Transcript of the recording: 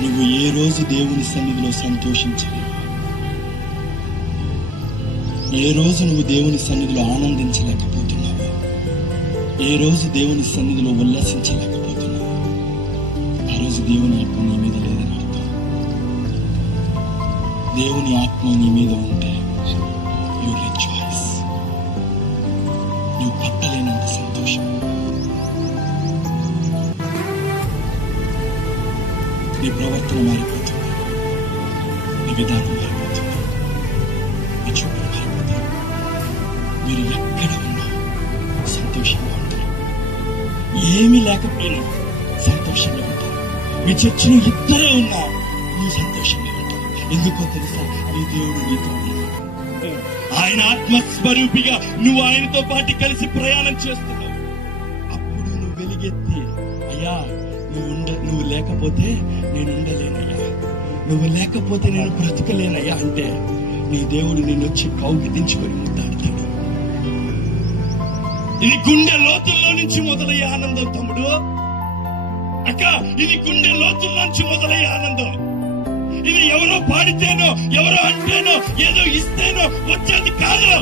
నువ్వు ఏ రోజు దేవుని సన్నిధిలో సంతోషించలేవు, ఏ రోజు నువ్వు దేవుని సన్నిధిలో ఆనందించలేకపోతున్నావు, ఏ రోజు దేవుని సన్నిధిలో ఉల్లాసించలేకపోతున్నావు, ఆ రోజు దేవుని ఆత్మ నీ మీద లేదని అర్థం. దేవుని ఆత్మ నీ మీద ఉంటే యు రిజాయిస్, నువ్వు పట్టలేనంత సంతోషం. నీ ప్రవర్తన మారిపోతుంది, నీ విధానం మారిపోతుంది, నీ చూపులు మారిపోతుంది. మీరు ఎక్కడ ఉన్నా సంతోషంగా ఉంటారు, ఏమీ లేకపోయినా సంతోషంగా ఉంటారు. మీ చర్చిలో ఇద్దరే ఉన్నా నువ్వు సంతోషంగా ఉంటావు. ఎందుకో తెలుసా? నీ దేవుడు నీతో ఉన్నాడు. ఆయన ఆత్మస్వరూపిగా నువ్వు ఆయనతో పాటు కలిసి ప్రయాణం చేస్తున్నావు. అప్పుడు నువ్వు వెలిగెత్తి, అయ్యా నువ్వు లేకపోతే నేను ఉండలేనయ్యా, నువ్వు లేకపోతే నేను బ్రతకలేనయ్యా అంటే నీ దేవుడు నేను వచ్చి కౌగిలించుకొని ముద్దాడతాడు. ఇది గుండె లోతుల్లో నుంచి మొదలయ్యే ఆనందం తమ్ముడు, అక్క. ఇది గుండె లోతుల్లో నుంచి మొదలయ్యే ఆనందం. ఇది ఎవరో పాడితేనో, ఎవరో అంటేనో, ఏదో ఇస్తేనో వచ్చేది కాదు.